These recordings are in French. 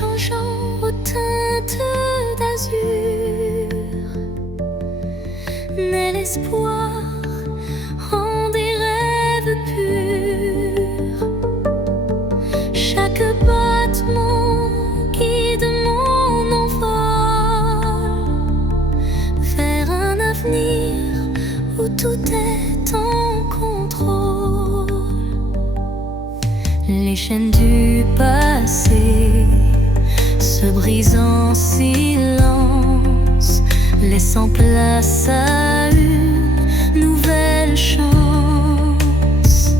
changeant aux teintes d'azur, naît l'espoir en des rêves purs. Chaque battement guide mon envol vers un avenir où tout est en contrôle. Les chaînes du passé se brisent en silence, laissant place à une nouvelle chance.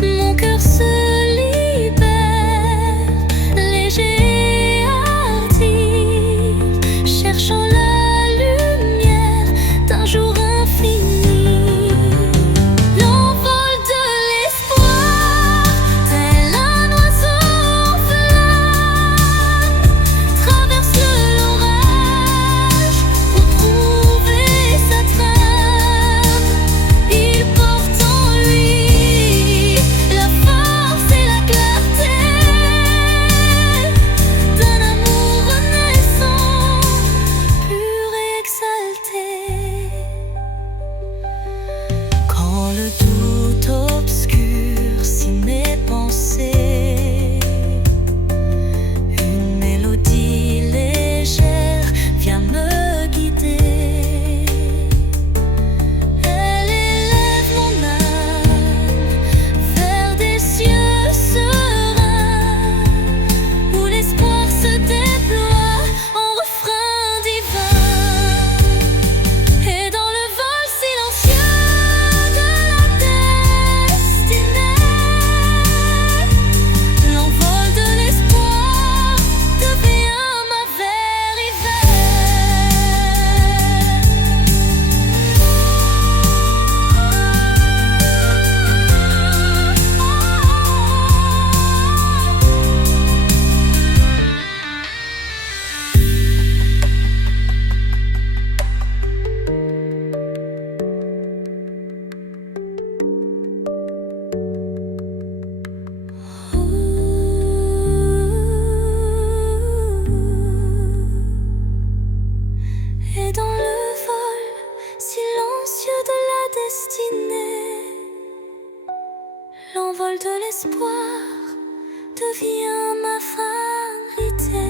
Mon cœur se libère, léger et hardi, cherchant la lumière d'un jour infini. L'envol de l'espoir, tel un oiseau en flamme, traverse l'orage pour trouver sa trame. Il porte en lui la force et la clarté d'un amour renaissant, pur et exalté. Quand le doute obscurcit mes pensées, une mélodie légère vient me guider. Elle élève mon âme vers des cieux sereins, où l'espoir se déploie en refrain divin. Et dans le vol silencieux de la destinée, l'envol de l'espoir devient ma vérité. Et dans le vol silencieux de la destinée, l'envol de l'espoir devient ma vérité.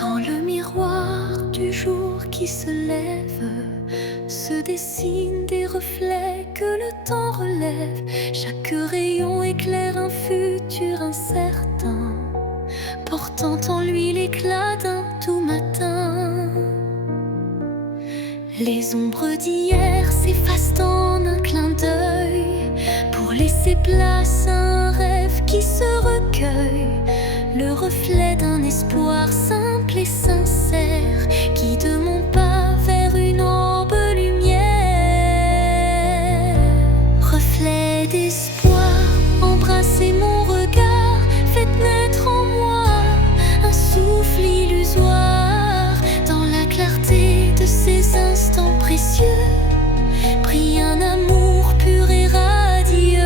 Dans le miroir du jour qui se lève, se dessinent des reflets que le temps relève. Chaque rayon éclaire un futur incertain, portant en lui l'éclat d'un tout matin. Les ombres d'hier s'effacent en un clin d'œil, pour laisser place à un rêve qui se recueille. Le reflet d'un espoir simple et sincère guide mon pas vers une aube lumière. Reflet d'espoir, embrassez mon regard, faites naître en moi un souffle illusoire. Dans la clarté de ces instants précieux brille un amour pur et radieux.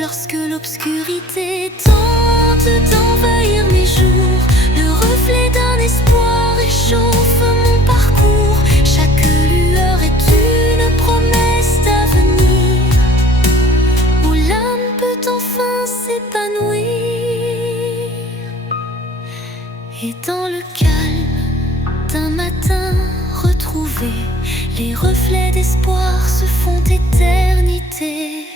Lorsque l'obscurité tente d'envahir mes jours, le reflet d'un espoir réchauffe mon parcours. Chaque lueur est une promesse d'avenir, où l'âme peut enfin s'épanouir. Et dans le calme d'un matin retrouvé, les reflets d'espoir se font éternité.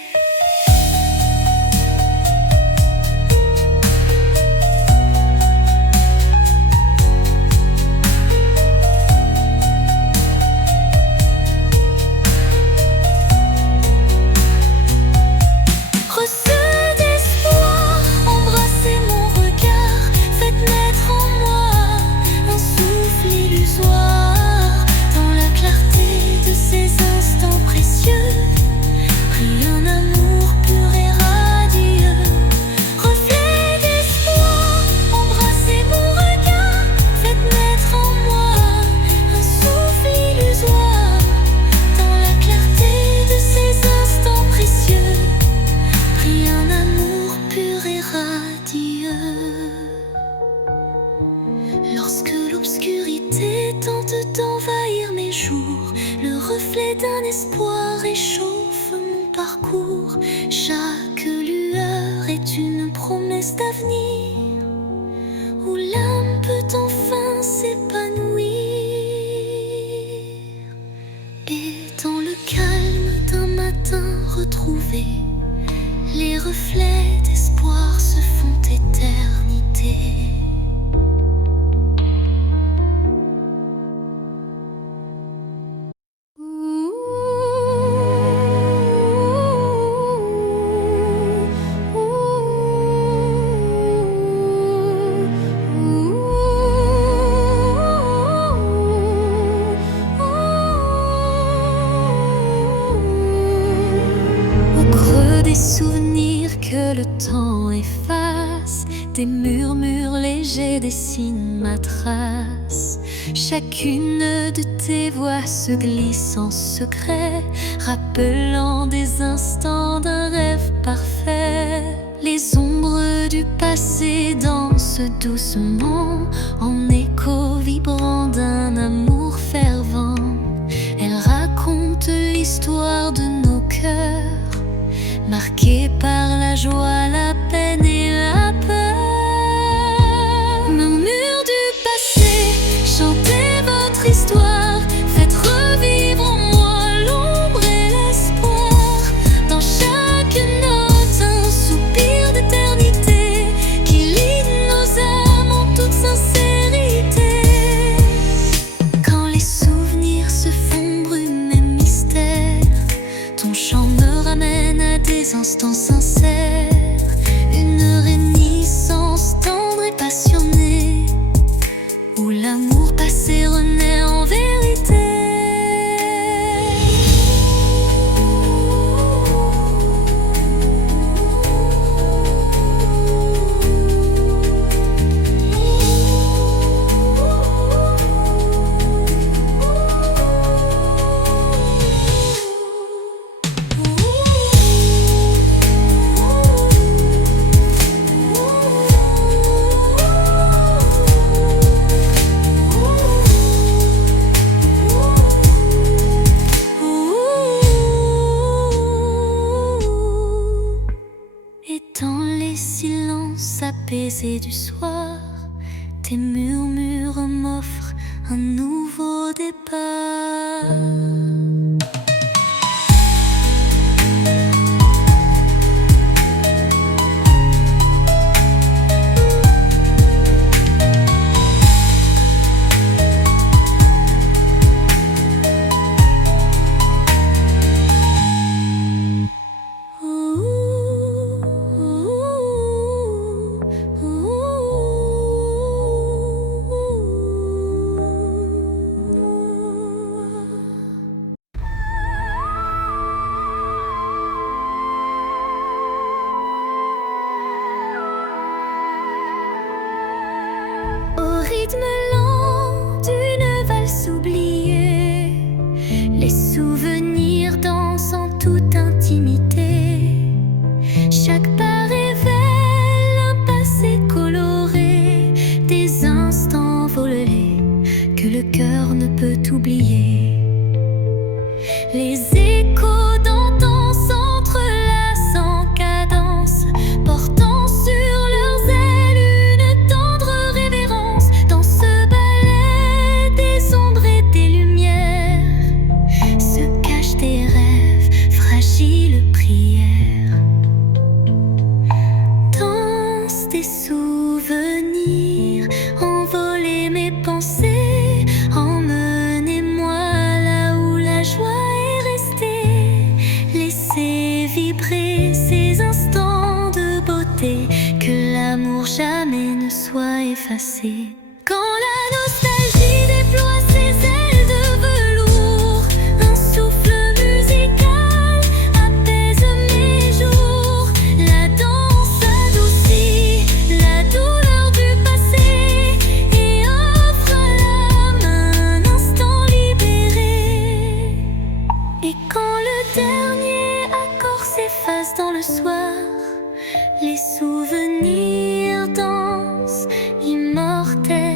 Receux d'espoir, embrassez mon regard, faites naître en moi un souffle illusoire. Dans la clarté d'un espoir réchauffe mon parcours. Chaque lueur est une promesse d'avenir, où l'âme peut enfin s'épanouir. Et dans le calme d'un matin retrouvé, les reflets d'espoir se font éternité. Des souvenirs que le temps efface, des murmures légers dessinent ma trace. Chacune de tes voix se glisse en secret, rappelant des instants d'un rêve parfait. Les ombres du passé dansent doucement, en écho vibrant d'un amour fervent. Elles racontent l'histoire de nos cœurs, marqué par la joie, la peine et la peur. Murmures du passé, chantez votre histoire, faites revivre en moi l'ombre et l'espoir. Dans chaque note, un soupir d'éternité qui lie nos âmes en toute sincérité. Quand les souvenirs se font brume et mystère, ton chant me ramène à des instants sincères, une réminiscence tendre et passionnée, où l'amour passé renaît en vérité. Dans les silences apaisés du soir, tes murmures m'offrent un nouveau départ. Au rythme lent d'une valse oubliée, les souvenirs dansent en toute intimité. Chaque pas révèle un passé coloré, des instants volés que le cœur ne peut oublier. Les échos d'antan s'entrelacent en cadence, portant sur leurs ailes une tendre révérence. Dans ce ballet des ombres et des lumières se cachent des rêves, fragiles prières. Danse des souvenirs, envoler mes pensées, emmenez-moi là où la joie est restée. Laissez vibrer ces instants de beauté, que l'amour jamais ne soit effacé. Quand la nostalgie déploie ses ailes de velours, un souffle musical apaise mes jours. La danse adoucit la douleur du passé et offre à l'âme un instant libéré. Et quand le dernier accord s'efface dans le soir, les souvenirs dansent immortels.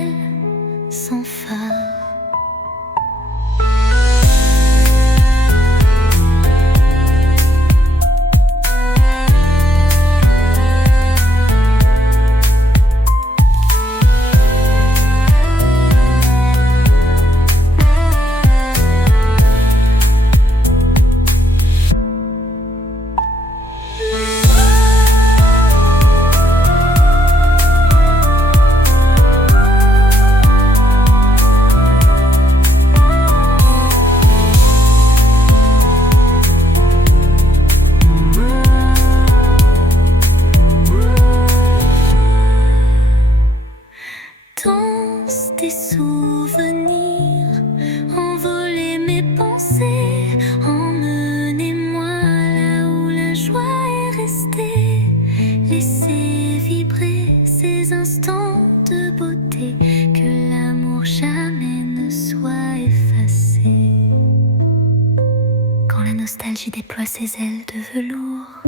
nostalgie déploie ses ailes de velours.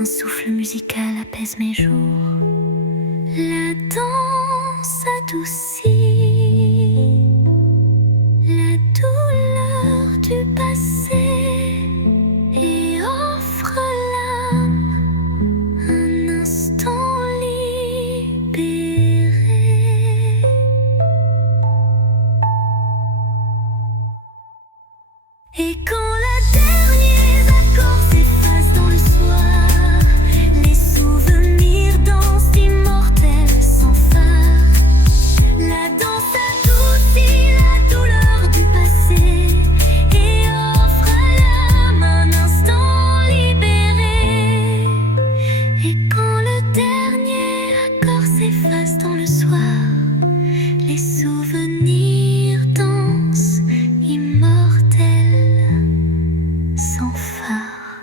Un souffle musical apaise mes jours. La danse adoucit la douleur du passé et offre à l'âme un instant libéré. Et quand la dernière accord s'efface dans le soir, les souvenirs dansent immortels sans phare. La danse adoucit la douleur du passé et offre à l'âme un instant libéré. Et quand le dernier accord s'efface dans le soir, les souvenirs dansent immortels sans phare.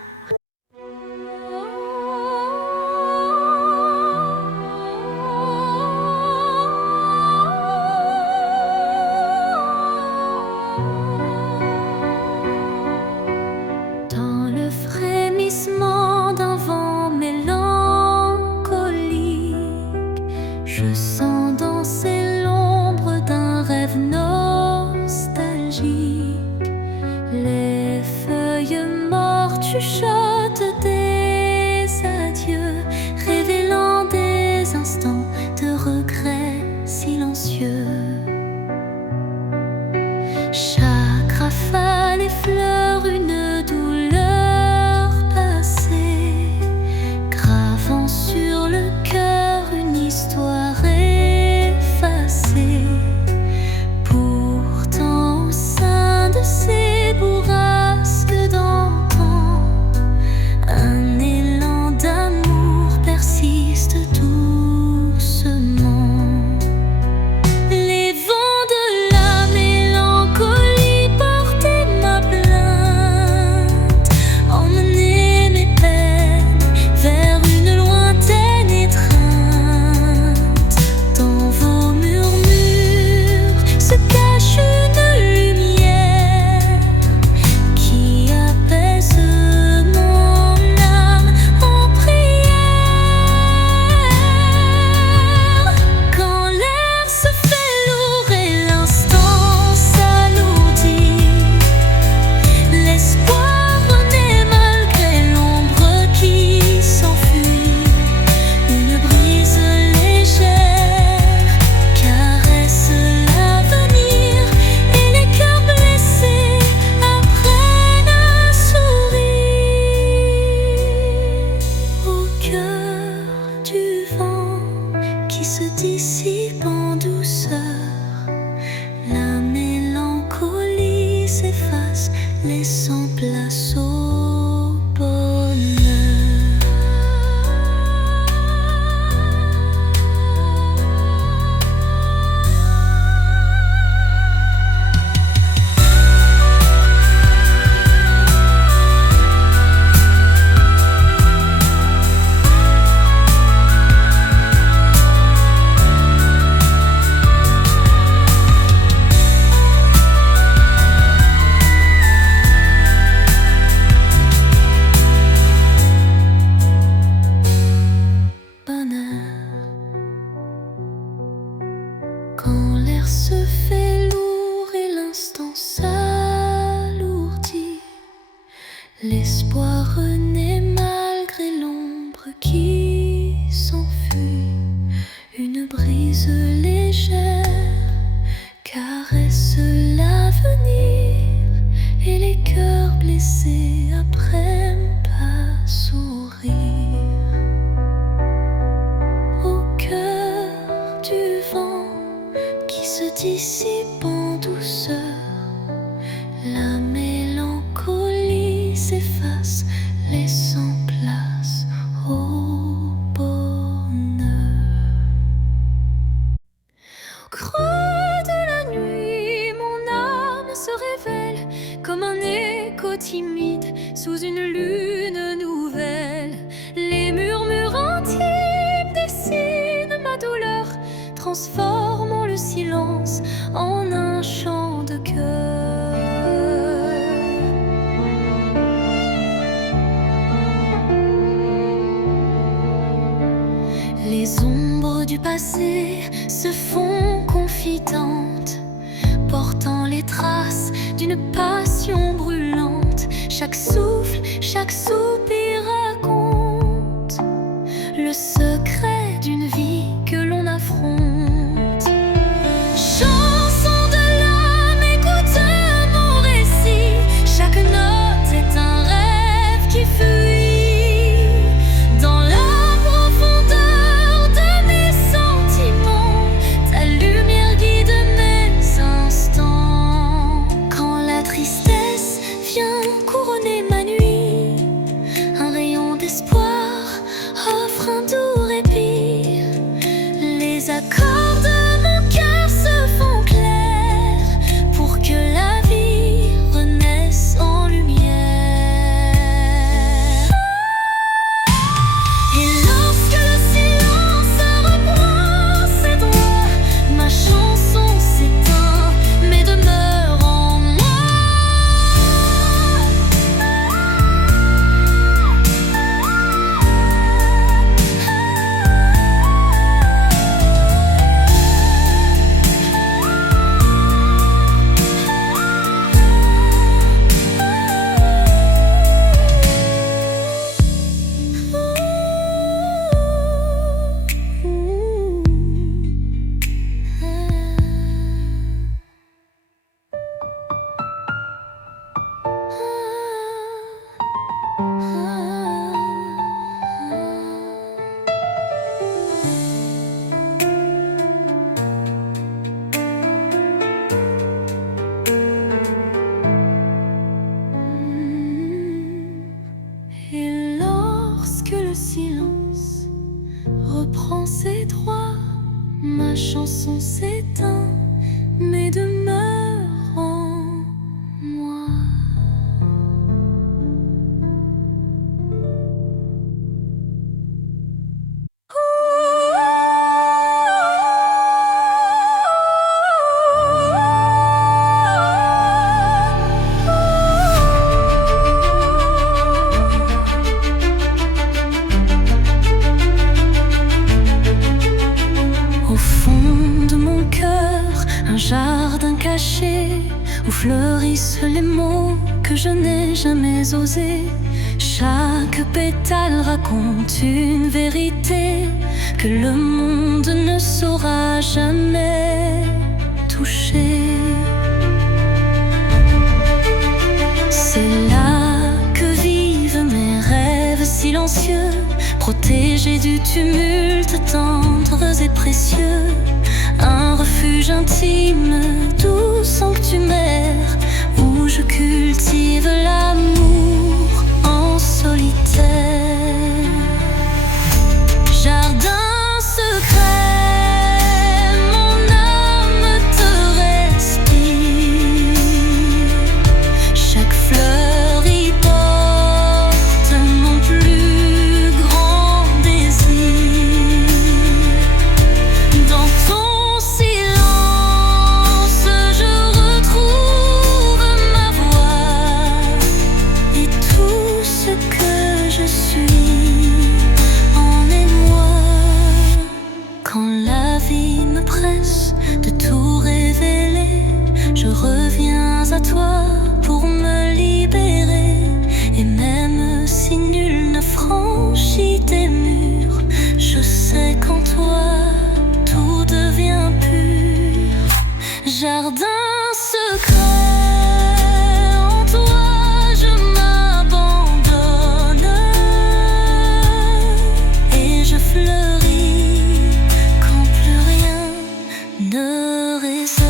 Dans le frémissement d'un vent mélancolique, je sens danser l'ombre d'un rêve nostalgique. Les feuilles mortes chuchotent des adieux, révélant des instants de regret silencieux. Chaque rafale effleure une douleur passée, gravant sur le cœur une histoire effacée. Pourtant au sein de ces bourrasques d'antan, un élan d'amour persiste doucement. Les vents de la mélancolie portaient ma plainte, emmenaient mes peines vers une lointaine étreinte. Dans vos murmures se cache une lumière qui apaise mon âme en prière. Quand l'air se fait lourd et l'instant s'alourdit, l'espoir renaît malgré l'ombre qui s'enfuit. Une brise légère caresse l'avenir et les cœurs blessés apprennent à sourire. Au cœur du vent qui se dissipe en douceur, la mélancolie s'efface, laissant place au bonheur. Quand l'air se fait lourd et l'instant s'alourdit, l'espoir renaît malgré l'ombre qui s'enfuit. Une brise légère caresse l'avenir et les cœurs blessés apprennent à sourire. Au cœur du vent qui se dissipe en douceur, la mélancolie s'efface, laissant place au bonheur. Au creux de la nuit, mon âme se révèle comme un écho timide sous une lune nouvelle. Les murmures intimes dessinent ma douleur, transformant le silence en un chant de cœur. du passé se font confidentes, portant les traces d'une passion brûlante. Chaque souffle, chaque soupir raconte le secret d'une vie que l'on affronte. Chanson de l'âme, écoute mon récit. Chaque note est un rêve qui fuit dans la profondeur de mes sentiments. Ta lumière guide mes instants. Quand la tristesse vient couronner ma nuit, un rayon d'espoir offre un doux répit. Les accords de mon cœur se font clairs pour que la vie renaisse en lumière. Et lorsque le silence reprend ses droits, ma chanson s'éteint mais demeure en moi. Et lorsque le silence reprend ses droits, ma chanson s'éteint mais demeure en moi. Au fond de mon cœur, un jardin caché où fleurissent les mots que je n'ai jamais osés. Chaque pétale raconte une vérité que le monde ne saura jamais toucher. C'est là que vivent mes rêves silencieux, protégés du tumulte, tendres et précieux. Un refuge intime, doux sanctuaire, où je cultive l'amour en solitaire. Jardin secret, mon âme te respire. Chaque fleur y porte mon plus grand désir. Dans ton silence, je retrouve ma voix et tout ce que je suis en émoi. Quand la vie me presse de tout révéler, je reviens à toi pour me libérer. Et même si nul ne franchit tes murs, je sais qu'en toi tout devient pur. Jardin secret, en toi je m'abandonne et je fleuris quand plus rien ne résonne.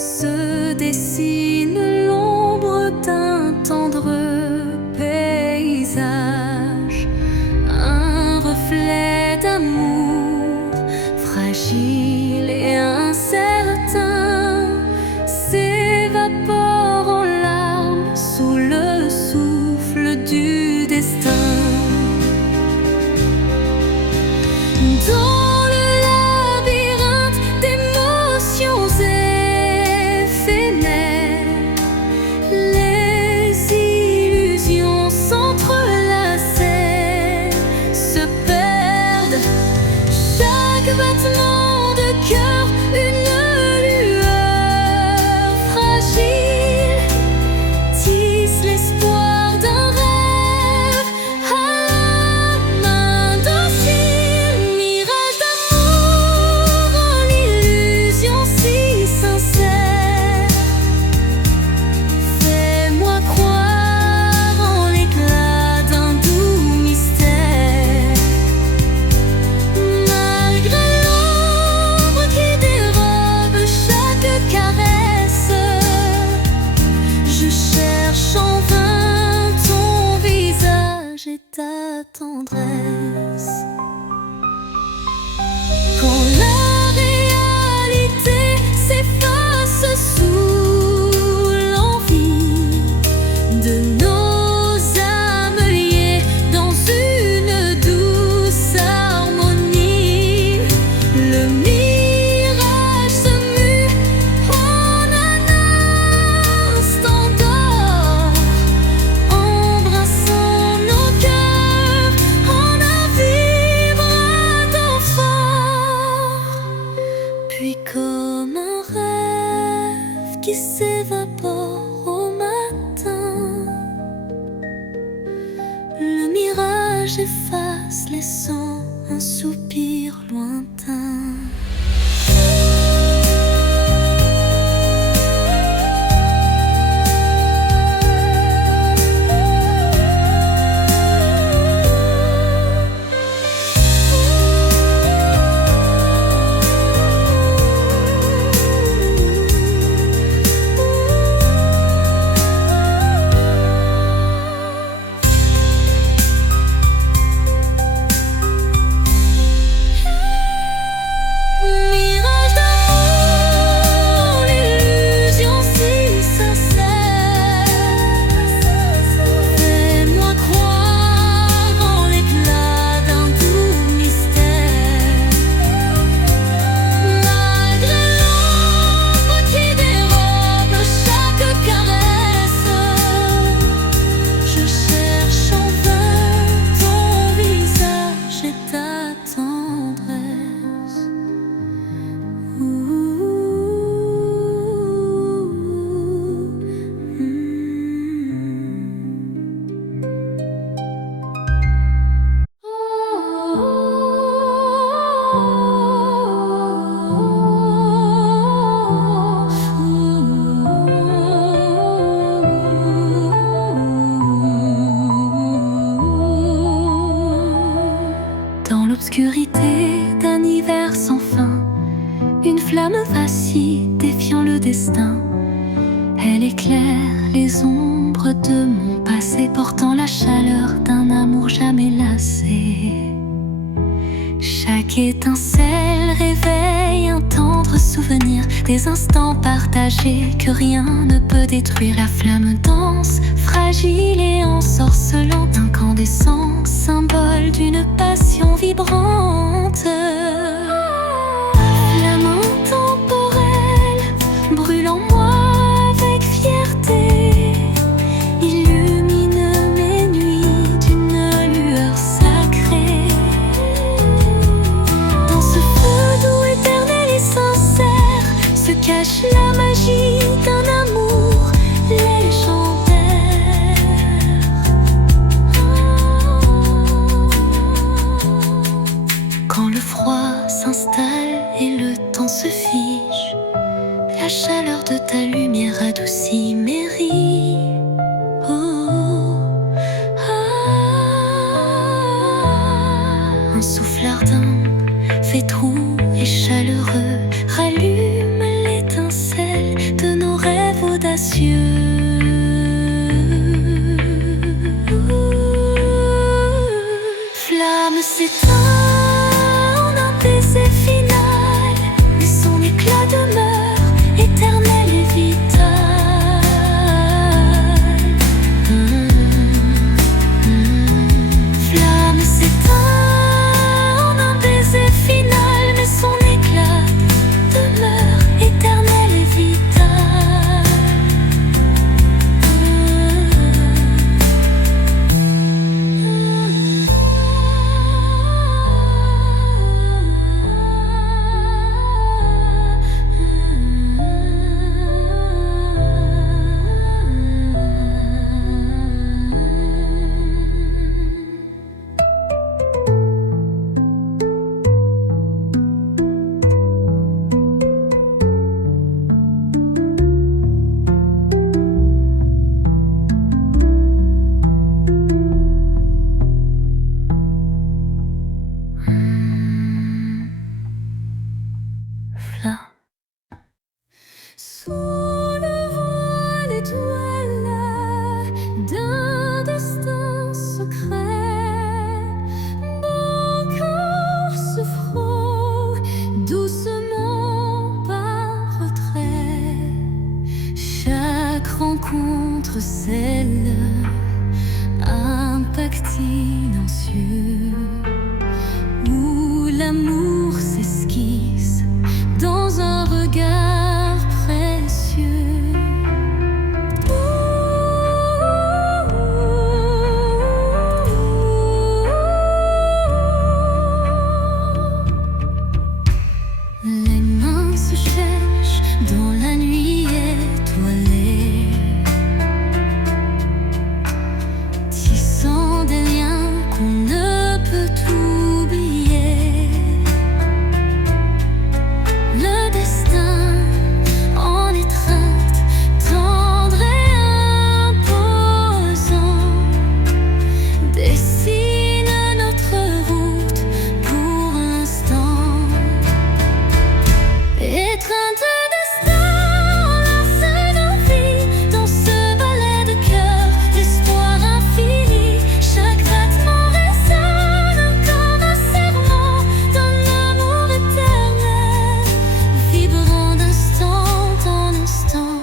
se dessine l'ombre d'un tendre paysage, un reflet d'amour fragile et incertain s'évapore en larmes sous le souffle du destin. Dans le labyrinthe d'émotions éphémères, les illusions s'entrelacent, se perdent. Chaque battement de cœur, une lueur fragile, tisse l'espoir d'un rêve à la main docile. Mirage d'amour en illusion si sincère, fais-moi croire en l'éclat d'un doux mystère. Malgré l'ombre qui dérobe chaque caresse, je cherche en vain ton visage et ta tendresse. Quand la réalité s'efface sous l'envie de nos âmes liées dans une douce harmonie, le mirage se mue en un instant d'or, embrassant nos cœurs en un vibrato fort. Puis comme un rêve qui s'évapore au matin, le mirage efface, laissant un soupir lointain. Mirage d'amour, l'illusion si sincère, fais-moi croire en l'éclat d'un doux mystère. Malgré l'ombre qui dérobe chaque caresse, je cherche en vain ton visage et ta tendresse. Dans l'obscurité d'un hiver sans fin, une flamme vacille, défiant le destin. Elle éclaire les ombres de mon passé, portant la chaleur d'un amour jamais lassé. Chaque étincelle réveille un tendre souvenir, des instants partagés que rien ne peut détruire. La flamme danse, fragile et ensorcelante, incandescent, symbole d'une passion vibrante. Flamme intemporelle, brûle en moi avec fierté, illumine mes nuits d'une lueur sacrée. Dans ce feu doux, éternel et sincère, se cache la magie d'un amour légendaire. Quand le froid s'installe et le temps se fige, la chaleur de ta lumière adoucit mes ris. Un souffle ardent, fait doux et chaleureux, rallume l'étincelle contre celle un pacte silencieux où l'amour s'esquisse dans un regard précieux. Les mains se cherchent dans la nuit étoilée, tissant des liens qu'on ne peut oublier. Le destin en étreinte, tendre et imposant, dessine notre route pour l'instant. Étreinte de destin, enlace nos vies dans ce ballet de cœur, l'espoir infini. Chaque battement résonne comme un serment d'un amour éternel, vibrant d'instant en instant,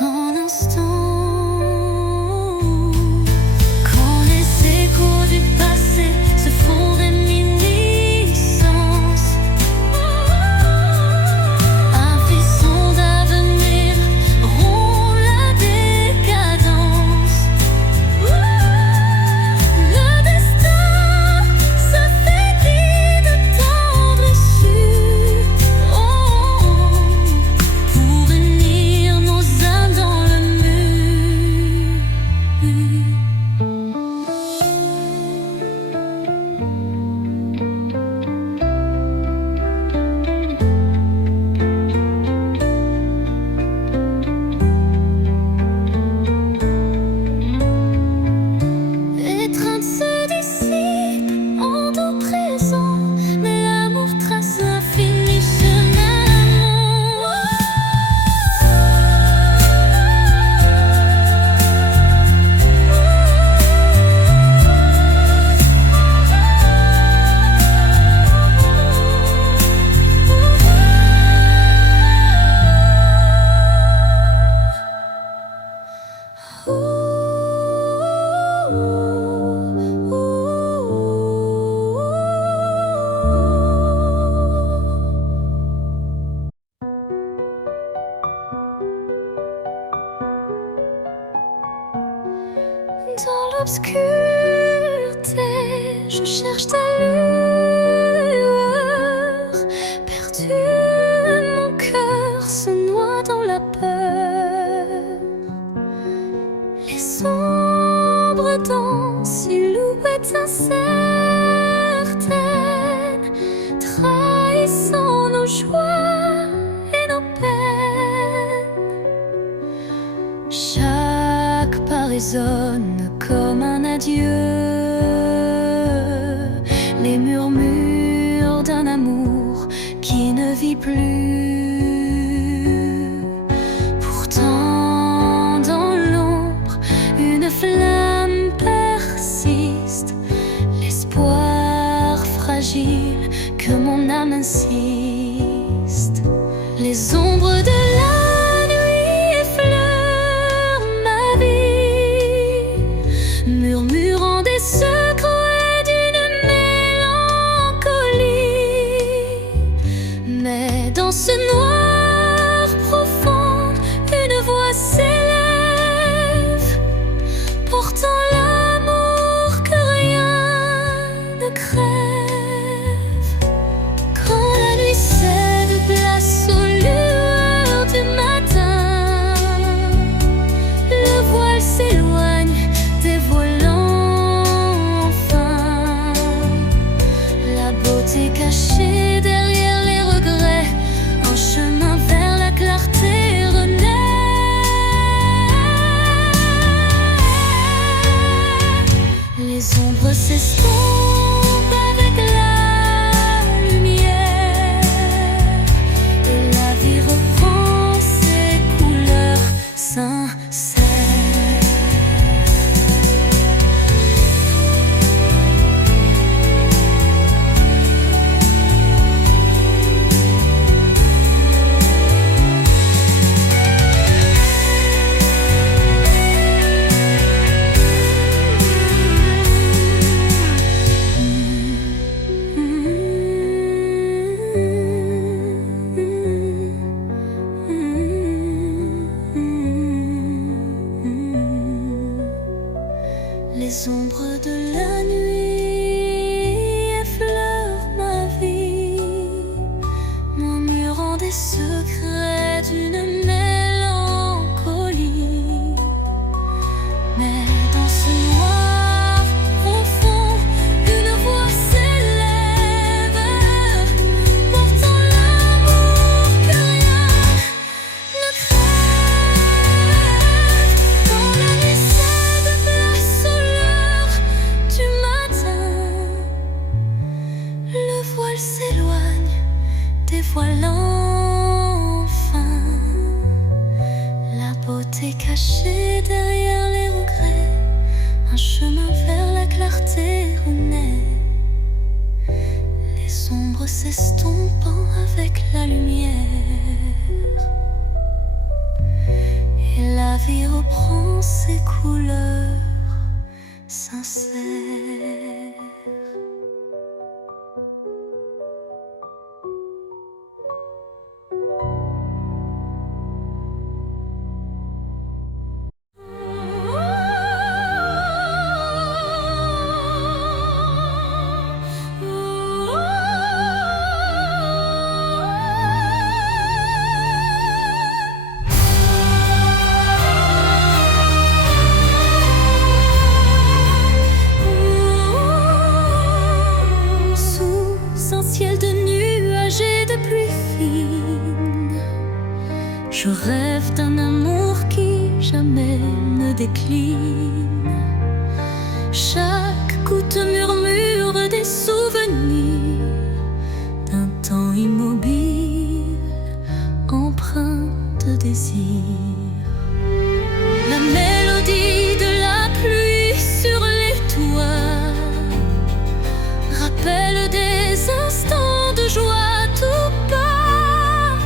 en instant. Quand les échos du passé se font réminiscence, un frisson d'avenir rompt la décadence. Le destin se fait guide tendre et sûr, pour unir nos âmes dans le mur. Étreinte se dissipe en doux présent, mais l'amour trace l'infini chemin. Dans l'obscurité, je cherche ta lueur. Perdu, mon cœur se noie dans la peur. Les ombres dansent, silhouettes incertaines, trahissant nos joies et nos peines. Chaque pas résonne comme un adieu, les murmures d'un amour qui ne vit plus. Pourtant, dans l'ombre, une flamme persiste, l'espoir fragile que mon âme insiste. Les ombres de la nuit effleurent ma vie, murmurant des secrets d'une mélancolie. Mais dans ce noir profond, une voix s'élève, portant l'amour que rien ne crève. Quand la nuit cède place aux lueurs du matin, le voile s'éloigne, dévoilant enfin la beauté cachée derrière les regrets, en chemin. des secrets d'une mélancolie. Mais dans ce noir profond, une voix s'élève, portant l'amour que rien ne crève. Quand la nuit cède place aux lueurs du matin, le voile s'éloigne, dévoilant enfin la beauté cachée derrière les regrets. Un chemin vers la clarté renaît, les ombres s'estompant avec la lumière, et la vie reprend ses couleurs sincères. Ciel de nuages et de pluie fine, je rêve d'un amour qui jamais ne décline. Chaque goutte murmure des souvenirs d'un temps immobile, empreint de désir. La mélodie de la pluie sur les toits rappelle des instants de joie tout bas,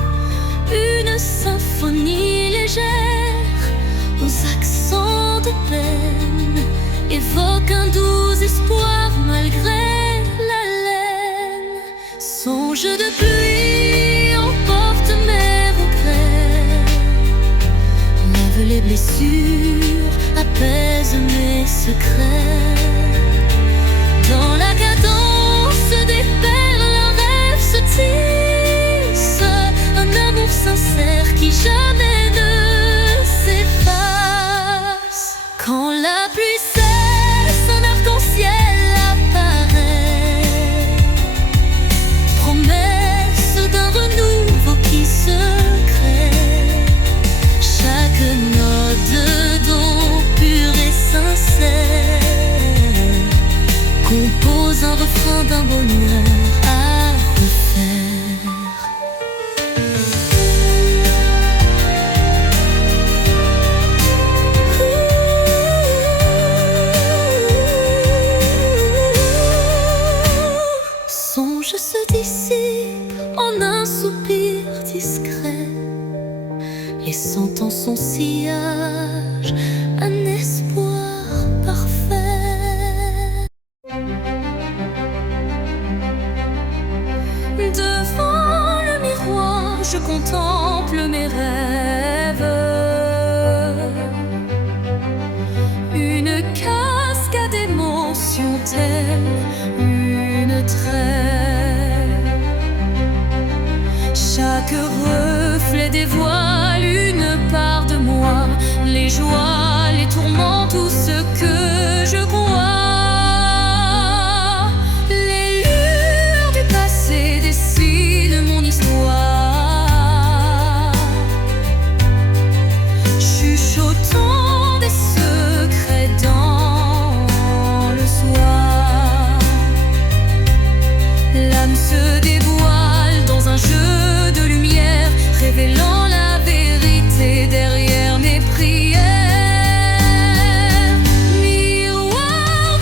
une symphonie légère aux accents de peine évoque un doux espoir malgré la laine. Songe de pluie emporte mes regrets, lave les blessures, apaise mes secrets. Dans la cadence des perles, un rêve se tisse, un amour sincère qui jamais ne s'efface. Quand la pluie cesse, un arc-en-ciel apparaît, promesse d'un renouveau qui se crée. Chaque note de don pur et sincère compose un refrain d'un bonheur à refaire. Songe se dissipe en un soupir discret, laissant en son sillage un espoir parfait. Devant le miroir, je contemple mes rêves. Une cascade d'émotions telle une trêve. Chaque reflet dévoile une part de moi, les joies, les tourments, tout ce que je crois. Les lueurs du passé dessinent mon histoire, chuchotant des secrets dans le soir. L'âme se dévoile dans un jeu de lumière, révélant la vérité derrière mes prières. Miroir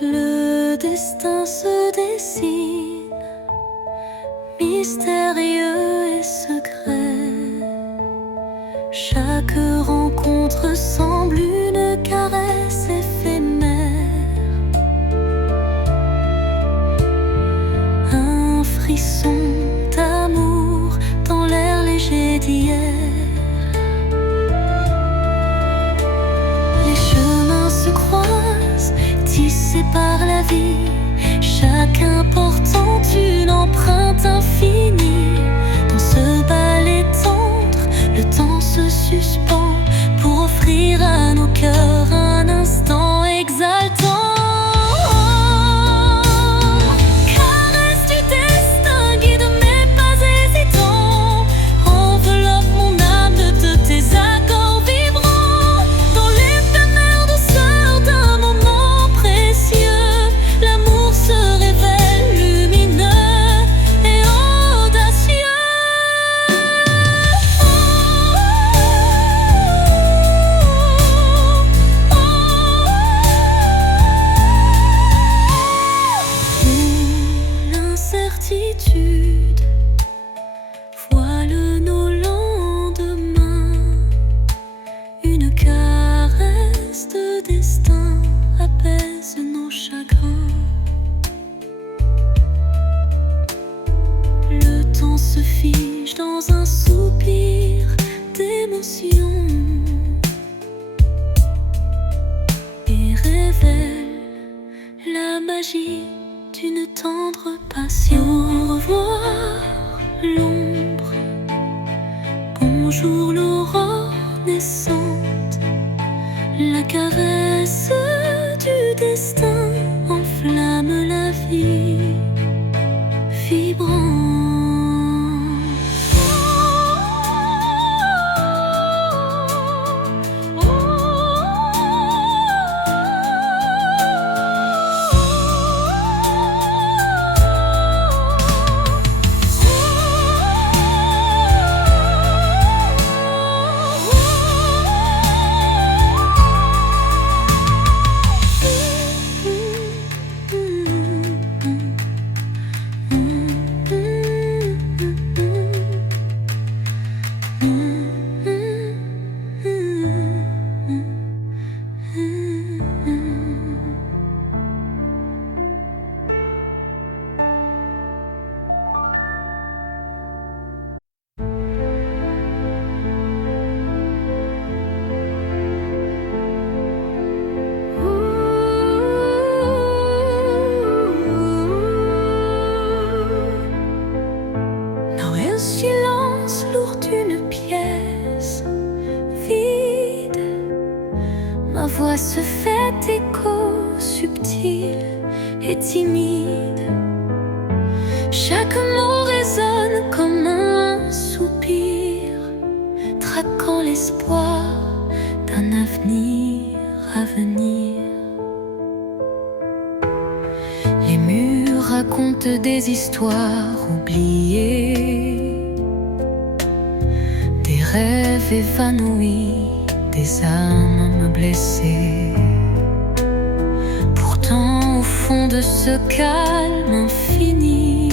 Le destin se dessine, mystérieux et secret. Chaque rencontre semble une caresse éphémère. Un frisson d'amour dans l'air léger d'hier. Les chemins se croisent, tissés par la vie, chacun portant une empreinte infinie. Dans ce ballet tendre, le temps se suspend pour offrir à nos cœurs un instant exaltant. Caresse du destin, guide mes pas hésitants, enveloppe mon âme de tes accords vibrants. Dans l'éphémère douceur d'un moment précieux, l'amour se révèle lumineux et audacieux. L'incertitude voile nos lendemains. Une caresse de destin apaise nos chagrins. Le temps se fige dans un soupir d'émotion et révèle la magie d'une tendre passion. Au revoir l'ombre, bonjour l'aurore naissante. La caresse du destin enflamme la vie vibrante. Silence lourd d'une pièce vide, ma voix se fait écho subtil et timide. Chaque mot résonne comme un soupir, traquant l'espoir d'un avenir à venir. Les murs racontent des histoires oubliées, des rêves évanouis, des âmes blessées. Pourtant, au fond de ce calme infini,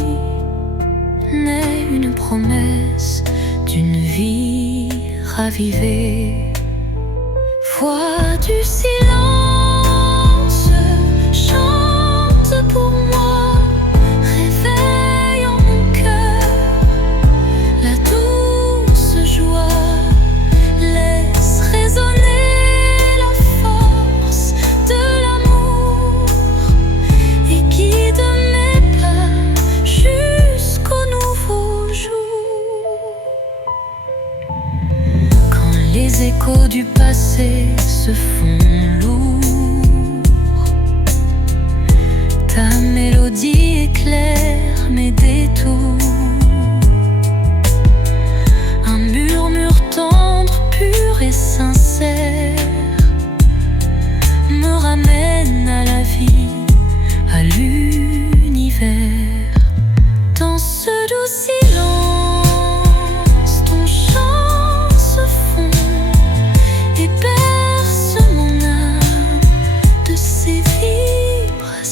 naît une promesse d'une vie ravivée. Voix du silence, chante pour moi, réveille en mon cœur la douce joie. Laisse résonner la force de l'amour et guide mes pas jusqu'au nouveau jour. Quand les échos du passé se font lourds, ta mélodie éclaire mes détours. Un murmure tendre, pur et sincère me ramène à la vie, à l'univers. Dans ce doux silence, ton chant se fond et berce mon âme de ses vibrations.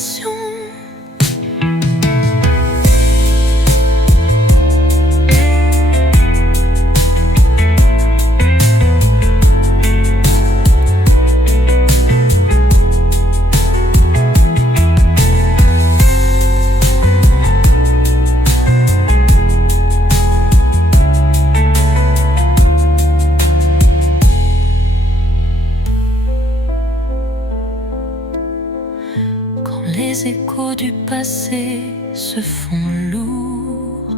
les échos du passé se font lourds.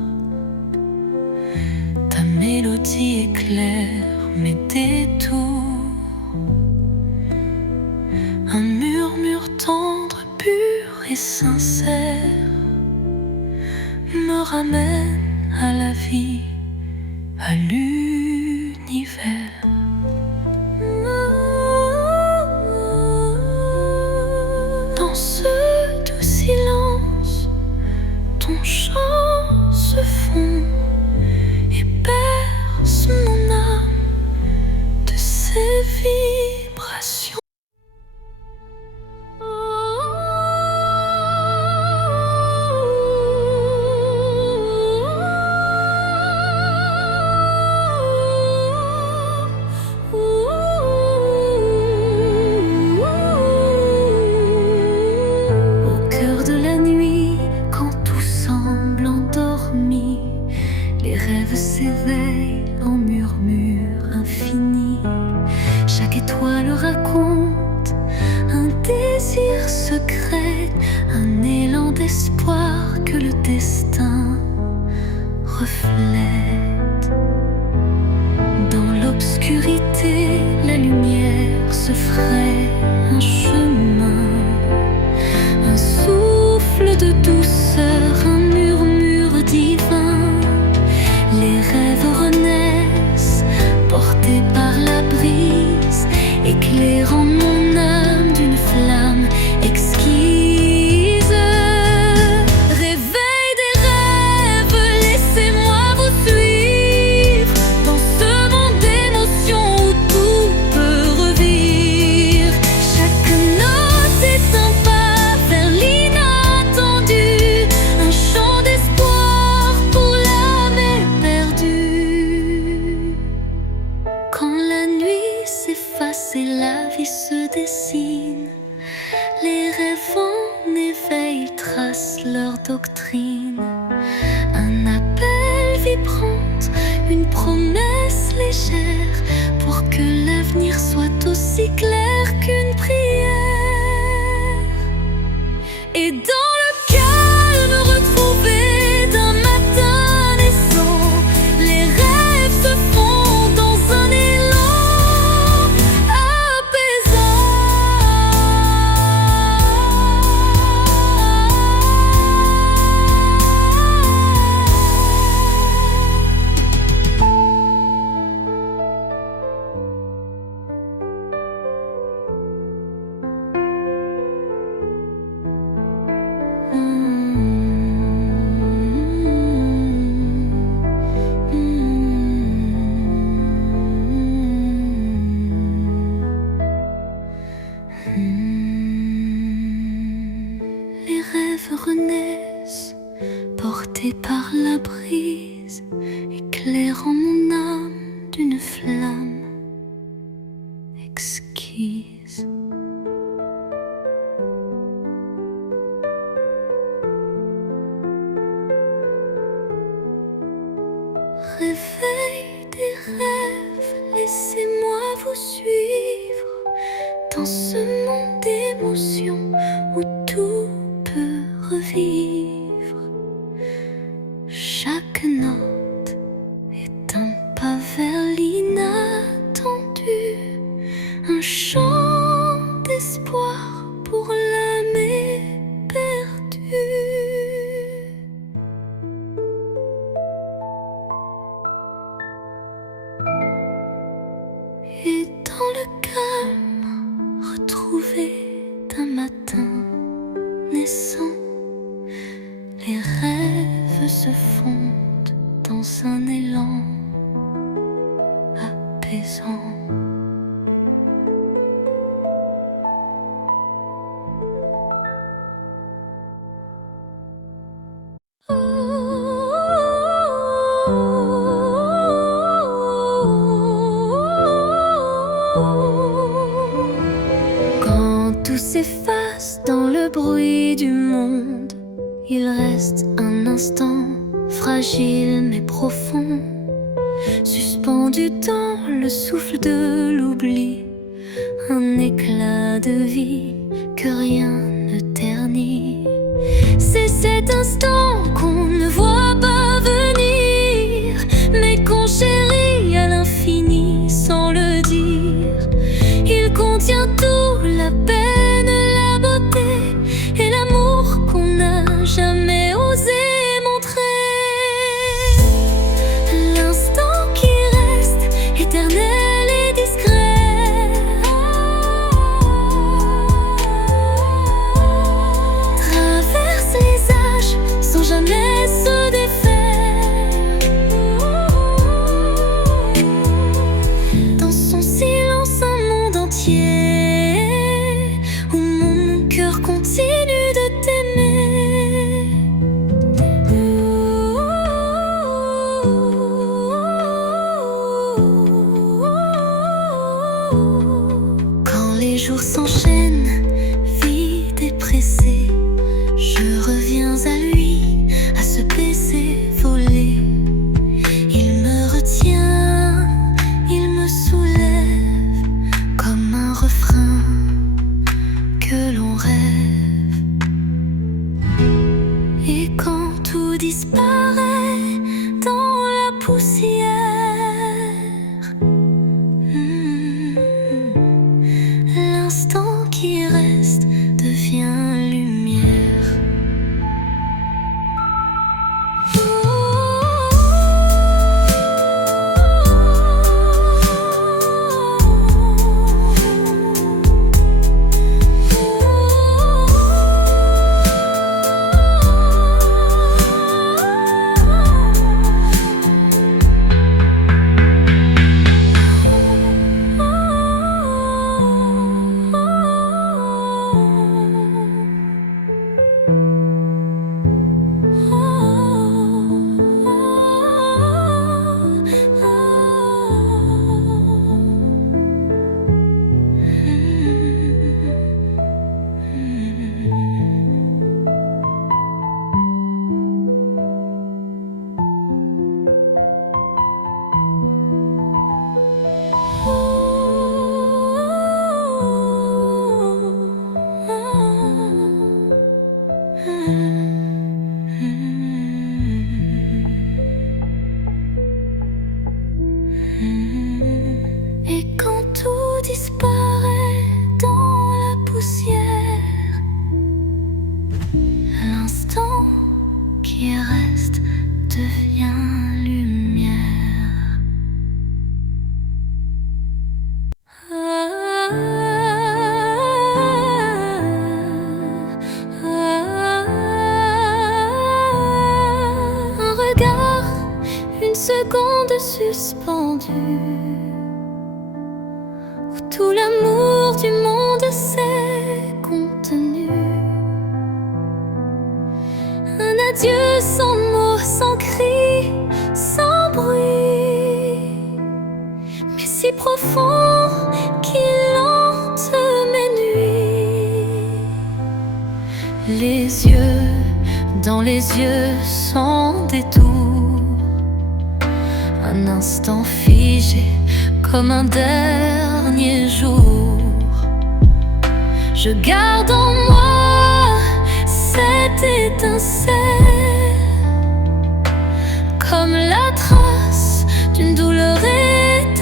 Ta mélodie éclaire mes détours. Un murmure tendre, pur et sincère me ramène à la vie, à l'univers. Dans ce doux silence, ton chant se fond et berce mon âme de ses vibrations. Les rêves s'éveillent en murmures infinis. Chaque étoile raconte un désir secret, un élan d'espoir que le destin reflète. Dans l'obscurité, la lumière se fraye un chemin, un souffle de douceur, un murmure divin. Les rêves renaissent, portés par la brise, éclairant mon âme d'une flamme exquise. Réveil des rêves, laissez-moi vous suivre dans ce monde d'émotions où tout peut revivre. Chaque note est un pas vers l'inattendu, un chant d'espoir pour l'âme éperdue. Quand la nuit s'efface et la vie se dessine, les rêves en éveil tracent leur doctrine. Un appel vibrante, une promesse légère, pour que l'avenir soit aussi clair qu'une prière. Et dans le calme retrouvé d'un matin naissant, les rêves se font dans un élan apaisant. Les rêves renaissent, portés par la brise, éclairant mon âme d'une flamme exquise. Réveil des rêves, laissez-moi vous suivre dans ce monde d'émotions où tout peut revivre. Chaque note est un pas vers l'inattendu, un chant d'espoir pour l'âme éperdue. Et dans le calme retrouvé d'un matin naissant, les rêves se fondent dans un élan apaisant. Quand tout s'efface dans le bruit du monde, il reste un instant fragile mais profond, suspendu dans le souffle de l'oubli, un éclat de vie que rien ne ternit. cet instant qu'on ne voit pas venir, mais qu'on chérit à l'infini sans le dire. Il contient tout, la peine, la beauté et l'amour qu'on n'a jamais osé montrer. L'instant qui reste éternel et discret, traverse les âges sans jamais se défaire. Dans son silence un monde entier, où mon cœur continue de t'aimer. Quand les jours s'enchaînent, vides et pressés, je reviens à lui, à ce baiser volé. Il me retient, il me soulève, comme un refrain que l'on rêve. Et quand tout disparaît dans la poussière, l'instant qui reste devient lumière. Et quand tout disparaît dans la poussière, l'instant qui reste devient lumière. Un regard, une seconde suspendue, où tout l'amour du monde s'est contenu. Un adieu sans mots, sans cri, sans bruit, mais si profond qu'il hante mes nuits. Les yeux dans les yeux sans détour, un instant figé comme un dernier jour. Je garde en moi cette étincelle, comme la trace d'une douleur éternelle.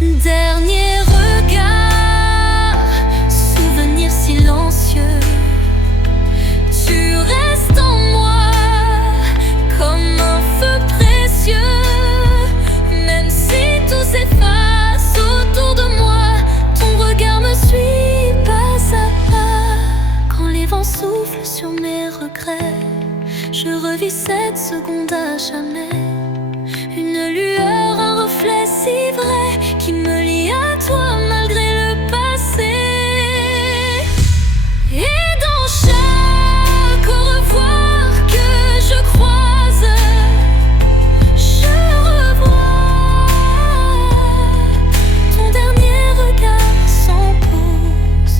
Dernier regard, souvenir silencieux, tu restes en moi comme un feu précieux. Même si tout s'efface autour de moi, ton regard me suit pas à pas. Quand les vents soufflent sur mes regrets, je revis cette seconde à jamais. Une lueur, un reflet si vrai qui me lie à toi malgré le passé. Et dans chaque au revoir que je croise, je revois ton dernier regard sans pause.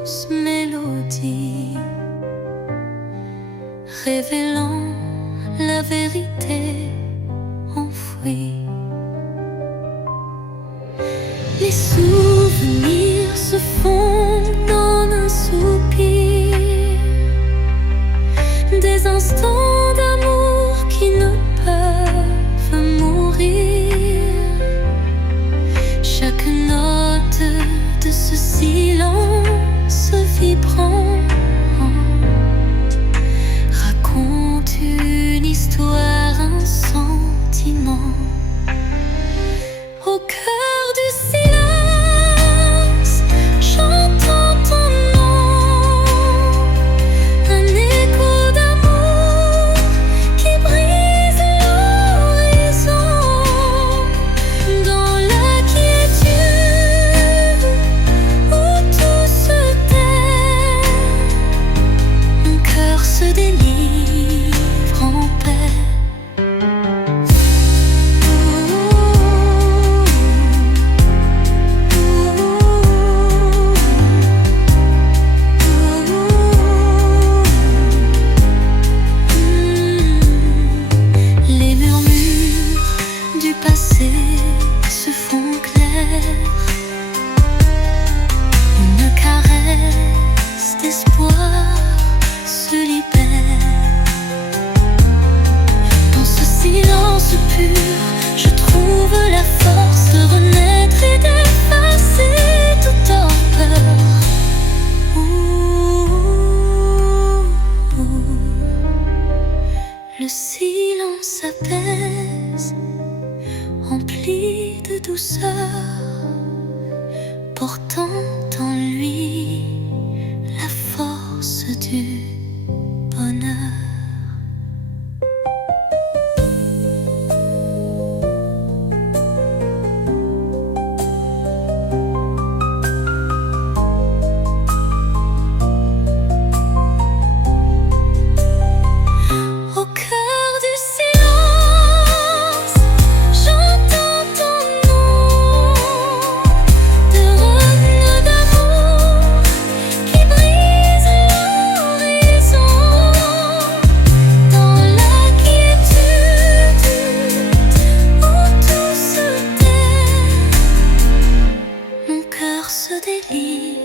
douce mélodie, révélant la vérité enfouie. Les souvenirs se fondent en un soupir, des instants d'amour qui ne peuvent mourir. Chaque note de ce silence vibrant raconte une histoire, un sentiment. Au cœur du silence, j'entends ton nom, un écho d'amour qui brise l'horizon. Dans la quiétude où tout se tait, mon cœur se délivre en paix. Se font clairs, une caresse d'espoir se libère. Dans ce silence pur, je trouve la force de renaître et d'effacer toute torpeur. Le silence apaise, rempli de douceur, portant en lui la force du bonheur. Au cœur du silence, j'entends ton nom, de revenus d'amour qui brise l'horizon. Dans la quiétude où tout se tait, mon cœur se délivre.